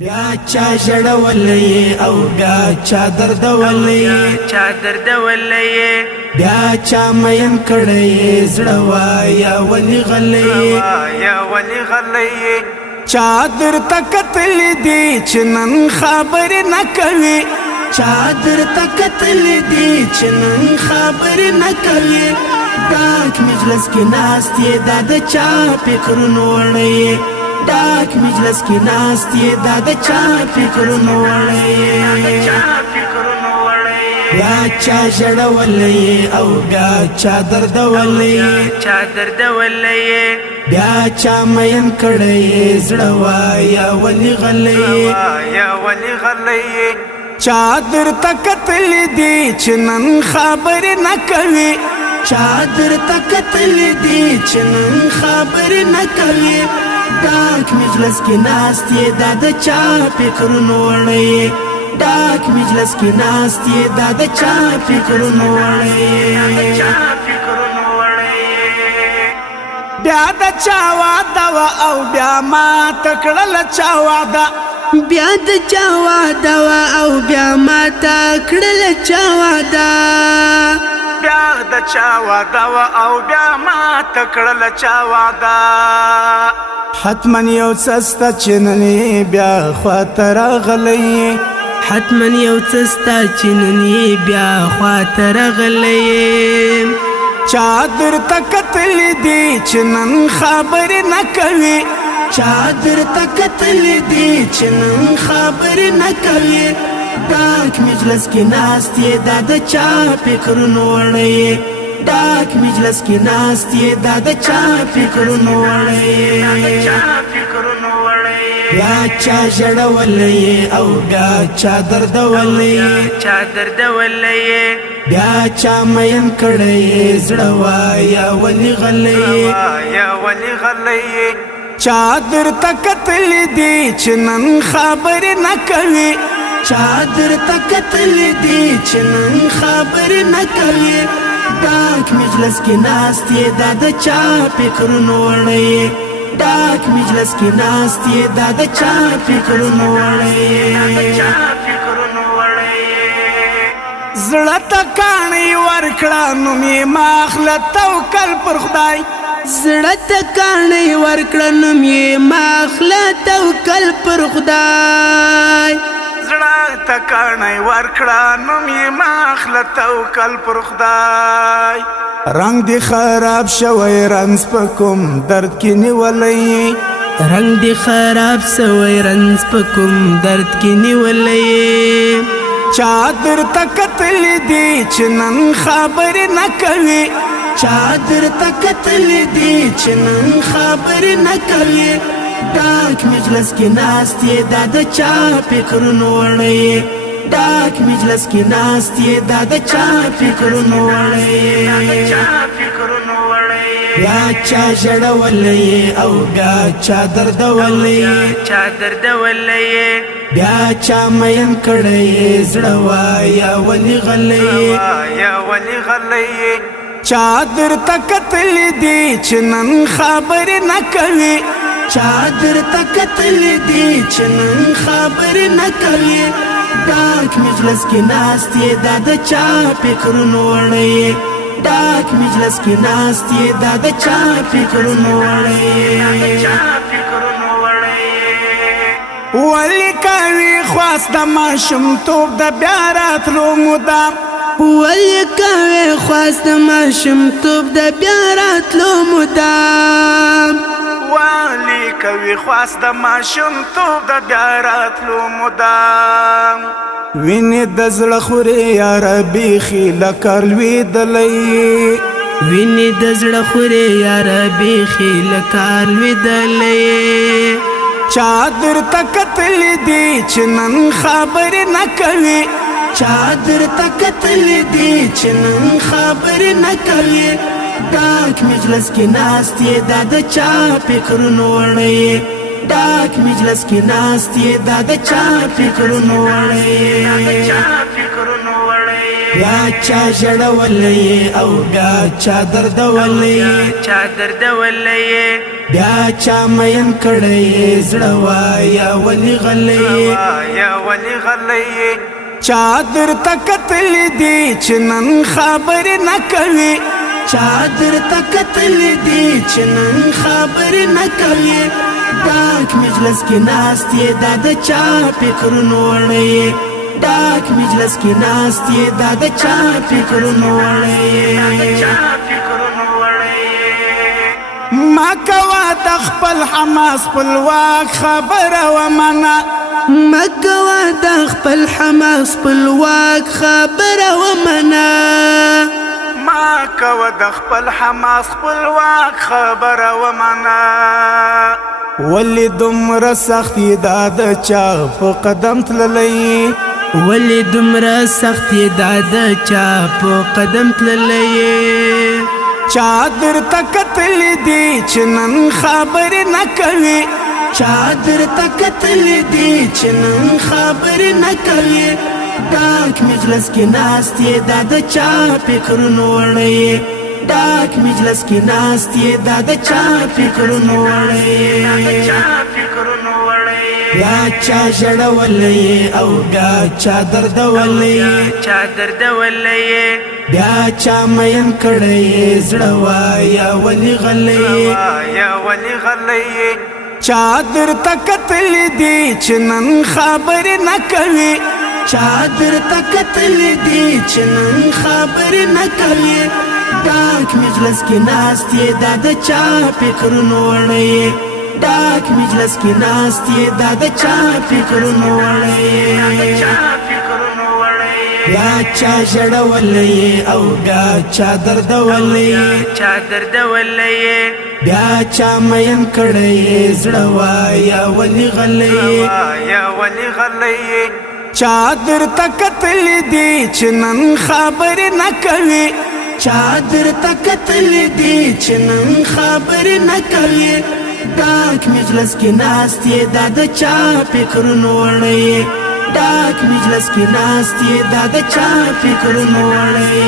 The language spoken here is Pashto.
بیا چا ژړولې او بیا چا دردولې بیا چا مین کړې زړه وایا ولې غلې چا درته کتل دي چې نن خبر نه کوي چا درته کتل دي چې نن خبر نه کوي ډاک مجلس کې ناستې دا د چا فکرونه وړي ډاک مجلس کې ناستې دا د چا فکرونه وړي بیا چا ژړولې او بیا چا دردولې بیا چا مین کړې زړه وایا ولې غلې چا درته کتل دي چې نن خبر نه کوي چا درته کتل دي چې نن خبر نه کوي ډاک مجلس کې ناستې دا د چا فکرونه وړي ډاک مجلس کې ناستې دا د چا فکرونه وړي بیا د چا واده وه او بیا ما تکړل چا واده بیا د چا واده وه او بیا ما تکړل چا واده بیا د چا واده وه او بیا ما تکړل چا واده حتما یو څه سته چې نن بیا خواته راغلی حتما یو څه سته چې نن بیا خواته راغلی چا درته کتل دي چې نن خبر نه کوي چا درته کتل دي چې نن خبر نه کوي ډاک مجلس کې ناستې دا د چا فکرونه وړي ډاک مجلس کې ناستې دا د چا فکرونه وړي بیا چا ژړولې او بیا چا دردولې بیا چا مین کړې زړه وایا ولې غلې چا درته کتل دي چې نن خبر نه کوي چا درته کتل دي چې نن خبر نه کوي ډاک مجلس کې ناستې دا د چا فکرونه وړي ډاک مجلس کې ناستې دا د چا فکرونه وړي زړه ته کاڼي ورکړه نوم یې ماخله توکل پر خدای زړه ته کاڼي ورکړه نوم یې ماخله توکل پر خدای زړه ته کاڼي ورکړه نوم یې ماخله توکل پر خدای رنگ دی خراب شوی رنز په کوم درد کې نیولی رنگ دی خراب شوی رنز په کوم درد کې نیولی چا درته کتل دي چې نن خبر نه کوي چا درته کتل دي چې نن خبر نه کوي ډاک مجلس کې ناستې دا د چا فکرونه وړي ډاک مجلس کې ناستې دا د چا فکرونه وړي بیا چا ژړولې او بیا چا دردولې بیا چا مین کړې زړه وایا ولې غلې چا درته کتل دي چې نن خبر نه کوي چا درته کتل دي چې نن خبر نه کوي ډاک مجلس کې ناستې دا د چا فکرونه وړي ډاک مجلس کې ناستې دا د چا فکرونه وړي ولې کوي خواست د ماشومتوب د بیا راتلو مدام ولې کوي خواست د ماشومتوب د بیا راتلو مدام ولې کوي خواست د ماشومتوب د بیا راتلو مدام وینې د زړه خورې یاره بیخي لکه لوېدلی وینې د زړه خورې یاره بیخي لکه لوېدلی چا درته کتل دي چې نن خبر نه کوي چا درته کتل دي چې نن خبر نه کوي ډاک مجلس کې ناستې دا د چا فکرونه وړي ډاک مجلس کې ناستې دا د چا فکرونه وړي بیا چا ژړولی او بیا چا دردولی بیا چا مین کړی زړه وایه ولې غلی چا درته کتلی دی چې نن خبرې نه کوي چا درته کتلی دی چې نن خبرې نه کوي ډاک مجلس کې ناست یې دا د چا فکرونو وړی ډاک مجلس کې ناست یې دا د چا فکرونو وړی ما کوا د خپل حماس خپلواک خبره ومنه ما کوا د خپل حماس خپلواک خبره ومنه ما کوا د خپل حماس خپلواک خبره ومنه ولې دومره سختي دا د چا په قدم تللی ولې دومره سختي دا د چا په قدم تللی چا درته کتلی دی چې نن خبرې نه کوي چا درته کتلی دی چې نن خبرې نه کوي ډاک مجلس کې ناست یې دا د چا فکرونو وړی ډاک مجلس کې ناست یې دا د چا فکرونو وړی بیا چا ژړولی او بیا چا دردولی بیا چا مین کړی زړه وایه ولې غلی چا درته کتلی دی چې نن خبرې نه کوي چا درته کتلی دی چې نن خبرې نه کوي ډاک مجلس کې ناست یې دا د چا فکرونو وړی ډاک مجلس کې ناست یې دا د چا فکرونو وړی بیا چا ژړولی او بیا چا دردولی بیا چا مین کړی زړه وایه ولې غلی چا درته کتلی دی چې نن خبرې نه کوي چا درته کتلی دی چې نن خبرې نه کوي ډاک مجلس کې ناست یې دا د چا فکرونو وړی ډاک مجلس کې ناست یې دا د چا فکرونو وړی